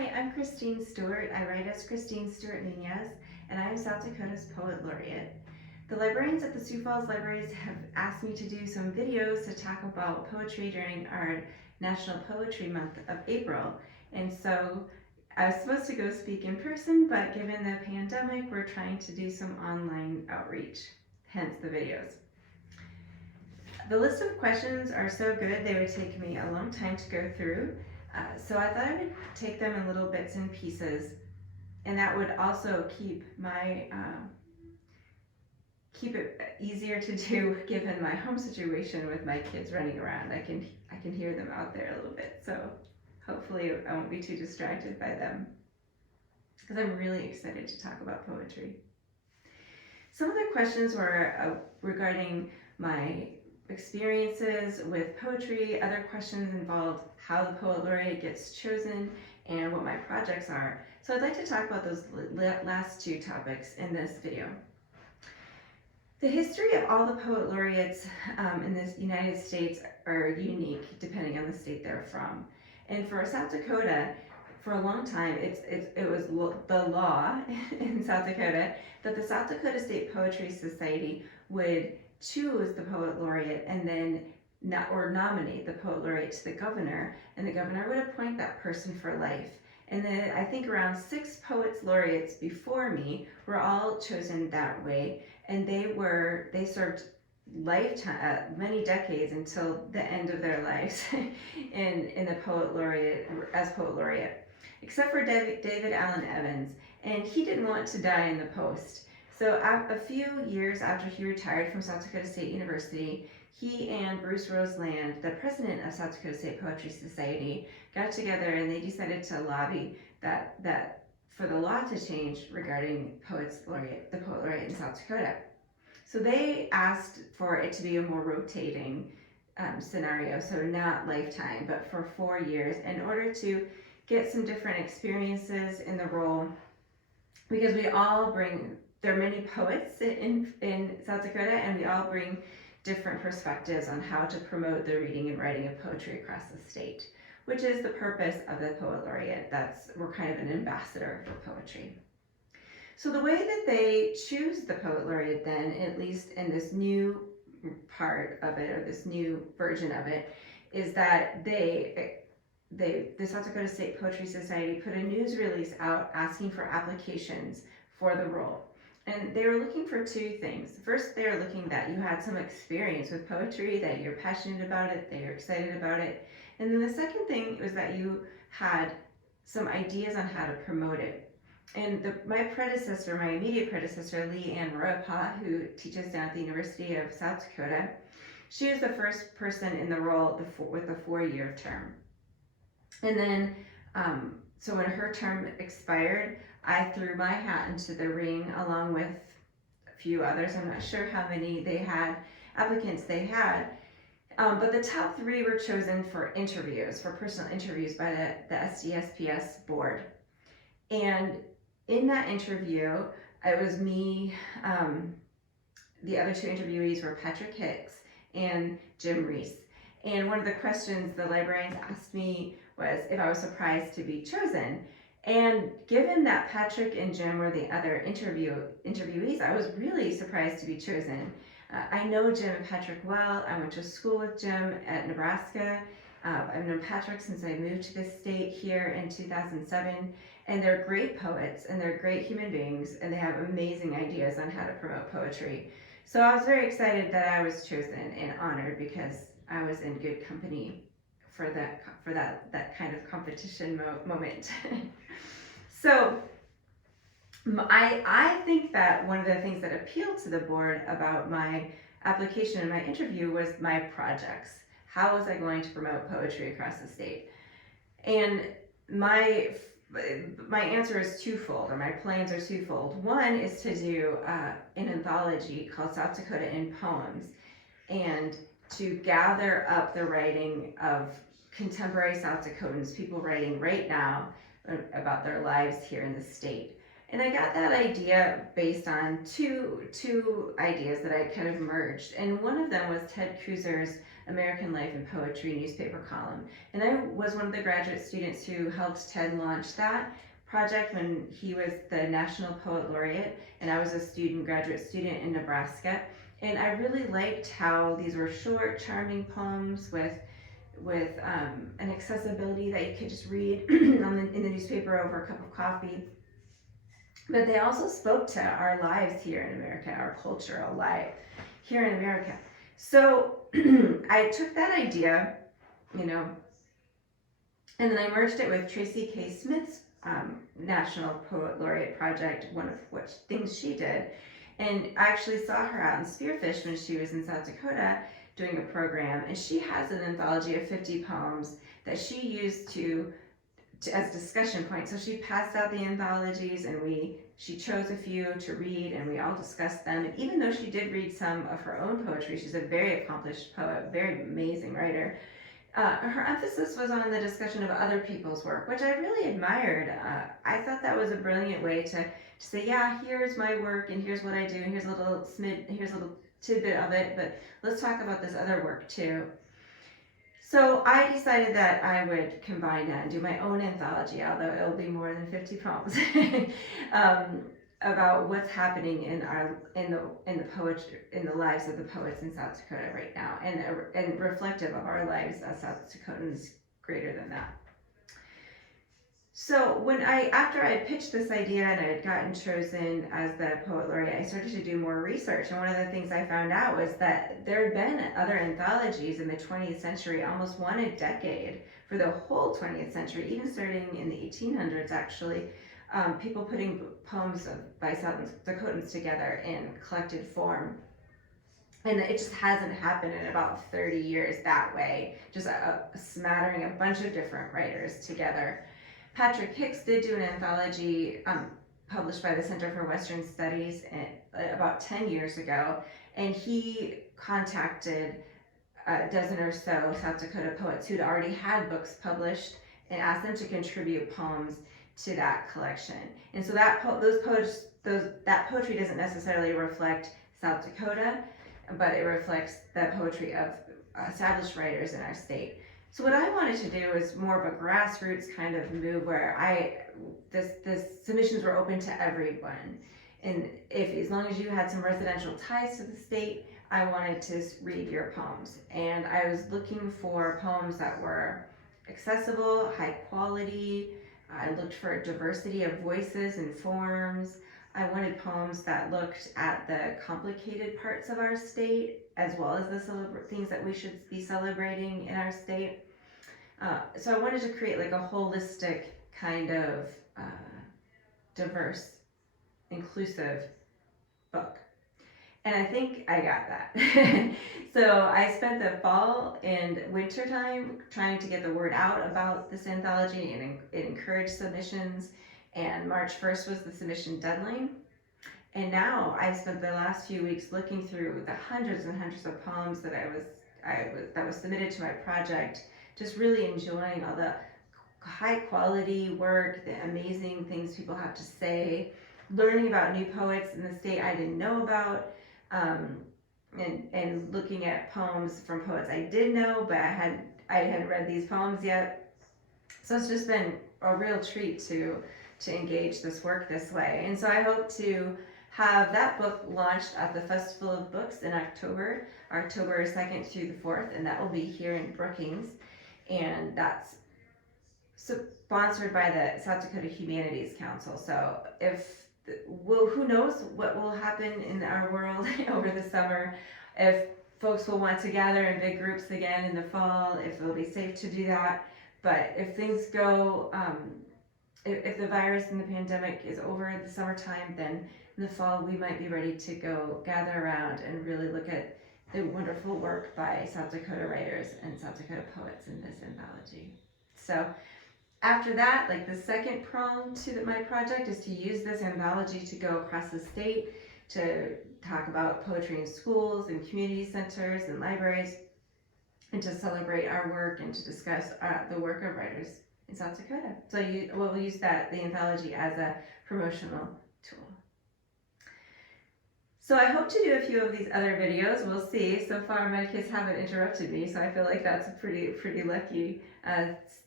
Hi, I'm Christine Stewart. I write as Christine Stewart-Nuñez, and I am South Dakota's Poet Laureate. The librarians at the Sioux Falls Libraries have asked me to do some videos to talk about poetry during our National Poetry Month of April. And so I was supposed to go speak in person, but given the pandemic, we're trying to do some online outreach, hence the videos. The list of questions are so good, they would take me a long time to go through. So I thought I would take them in little bits and pieces, and that would also keep it easier to do given my home situation with my kids running around. I can hear them out there a little bit, so hopefully I won't be too distracted by them, because I'm really excited to talk about poetry. Some of the questions were regarding my experiences with poetry. Other questions involved how the Poet Laureate gets chosen and what my projects are. So I'd like to talk about those last two topics in this video. The history of all the Poet Laureates in the United States are unique depending on the state they're from. And for South Dakota, for a long time, it was the law in South Dakota that the South Dakota State Poetry Society would choose the Poet Laureate and then nominate the Poet Laureate to the governor, and the governor would appoint that person for life. And then I think around 6 Poets Laureates before me were all chosen that way, and they served lifetime, many decades until the end of their lives in the Poet Laureate, as Poet Laureate, except for David Allen Evans, and he didn't want to die in the post. So a few years after he retired from South Dakota State University, he and Bruce Roseland, the president of South Dakota State Poetry Society, got together and they decided to lobby that for the law to change regarding the Poet Laureate in South Dakota. So they asked for it to be a more rotating scenario, so not lifetime, but for 4 years, in order to get some different experiences in the role, because there are many poets in South Dakota, and we all bring different perspectives on how to promote the reading and writing of poetry across the state, which is the purpose of the Poet Laureate. We're kind of an ambassador for poetry. So the way that they choose the Poet Laureate then, at least in this new part of it, or this new version of it, is that the South Dakota State Poetry Society put a news release out asking for applications for the role. And they were looking for 2 things. First, they were looking that you had some experience with poetry, that you're passionate about it, that you're excited about it. And then the second thing was that you had some ideas on how to promote it. And my immediate predecessor, Lee Ann Royapa, who teaches down at the University of South Dakota, she was the first person in the role with a 4-year term. And then, so when her term expired, I threw my hat into the ring along with a few others. I'm not sure how many applicants they had, but the top 3 were chosen for personal interviews by the SDSPS board. And in that interview, it was me, the other 2 interviewees were Patrick Hicks and Jim Reese. And one of the questions the librarians asked me was if I was surprised to be chosen. And given that Patrick and Jim were the other interviewees, I was really surprised to be chosen. I know Jim and Patrick well. I went to school with Jim at Nebraska. I've known Patrick since I moved to this state here in 2007. And they're great poets, and they're great human beings, and they have amazing ideas on how to promote poetry. So I was very excited that I was chosen and honored, because I was in good company for that kind of competition moment. So I think that one of the things that appealed to the board about my application and my interview was my projects. How was I going to promote poetry across the state? And my answer is twofold, or my plans are twofold. One is to do an anthology called South Dakota in Poems, and to gather up the writing of contemporary South Dakotans, people writing right now about their lives here in the state. And I got that idea based on two ideas that I kind of merged. And one of them was Ted Cruzer's American Life and Poetry newspaper column. And I was one of the graduate students who helped Ted launch that project when he was the National Poet Laureate, and I was a graduate student in Nebraska. And I really liked how these were short, charming poems with an accessibility that you could just read in the newspaper over a cup of coffee. But they also spoke to our lives here in America, our cultural life here in America. So I took that idea, and then I merged it with Tracy K. Smith's National Poet Laureate project, one of which things she did. And I actually saw her out in Spearfish when she was in South Dakota doing a program, and she has an anthology of 50 poems that she used as discussion points. So she passed out the anthologies, and she chose a few to read, and we all discussed them. And even though she did read some of her own poetry, she's a very accomplished poet, very amazing writer. Her emphasis was on the discussion of other people's work, which I really admired. I thought that was a brilliant way to say, yeah, here's my work, and here's what I do, and here's a little tidbit of it, but let's talk about this other work too. So I decided that I would combine that and do my own anthology, although it'll be more than 50 poems, about what's happening in the poetry, in the lives of the poets in South Dakota right now, and reflective of our lives as South Dakotans greater than that. So after I pitched this idea and I had gotten chosen as the Poet Laureate, I started to do more research. And one of the things I found out was that there had been other anthologies in the 20th century, almost one a decade for the whole 20th century, even starting in the 1800s actually, people putting poems by South Dakotans together in collected form. And it just hasn't happened in about 30 years that way, just a smattering, a bunch of different writers together. Patrick Hicks did do an anthology published by the Center for Western Studies about 10 years ago, and he contacted a dozen or so South Dakota poets who'd already had books published and asked them to contribute poems to that collection. And so that poetry doesn't necessarily reflect South Dakota, but it reflects the poetry of established writers in our state. So what I wanted to do was more of a grassroots kind of move where the submissions were open to everyone. And as long as you had some residential ties to the state, I wanted to read your poems. And I was looking for poems that were accessible, high quality. I looked for a diversity of voices and forms. I wanted poems that looked at the complicated parts of our state, as well as the things that we should be celebrating in our state. So I wanted to create like a holistic kind of diverse, inclusive book. And I think I got that. So I spent the fall and winter time trying to get the word out about this anthology, and it encouraged submissions. And March 1st was the submission deadline. And now I've spent the last few weeks looking through the hundreds and hundreds of poems that that was submitted to my project, just really enjoying all the high quality work, the amazing things people have to say, learning about new poets in the state I didn't know about, and looking at poems from poets I did know, but I hadn't read these poems yet. So it's just been a real treat to engage this work this way. And so I hope to have that book launched at the Festival of Books in October 2nd through the 4th, and that will be here in Brookings. And that's sponsored by the South Dakota Humanities Council. So who knows what will happen in our world over the summer, if folks will want to gather in big groups again in the fall, if it'll be safe to do that. But if things go, if the virus and the pandemic is over in the summertime, then in the fall we might be ready to go gather around and really look at the wonderful work by South Dakota writers and South Dakota poets in this anthology. So after that, like the second prong to my project is to use this anthology to go across the state to talk about poetry in schools and community centers and libraries, and to celebrate our work and to discuss the work of writers in South Dakota. So we'll use the anthology as a promotional tool. So I hope to do a few of these other videos. We'll see. So far, my kids haven't interrupted me, so I feel like that's pretty lucky.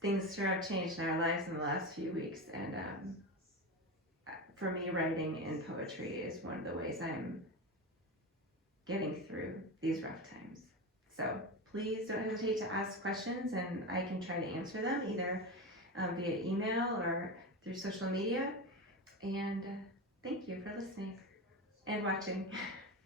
Things sure have changed in our lives in the last few weeks, and for me, writing and poetry is one of the ways I'm getting through these rough times. So please don't hesitate to ask questions, and I can try to answer them either via email or through social media. And thank you for listening and watching.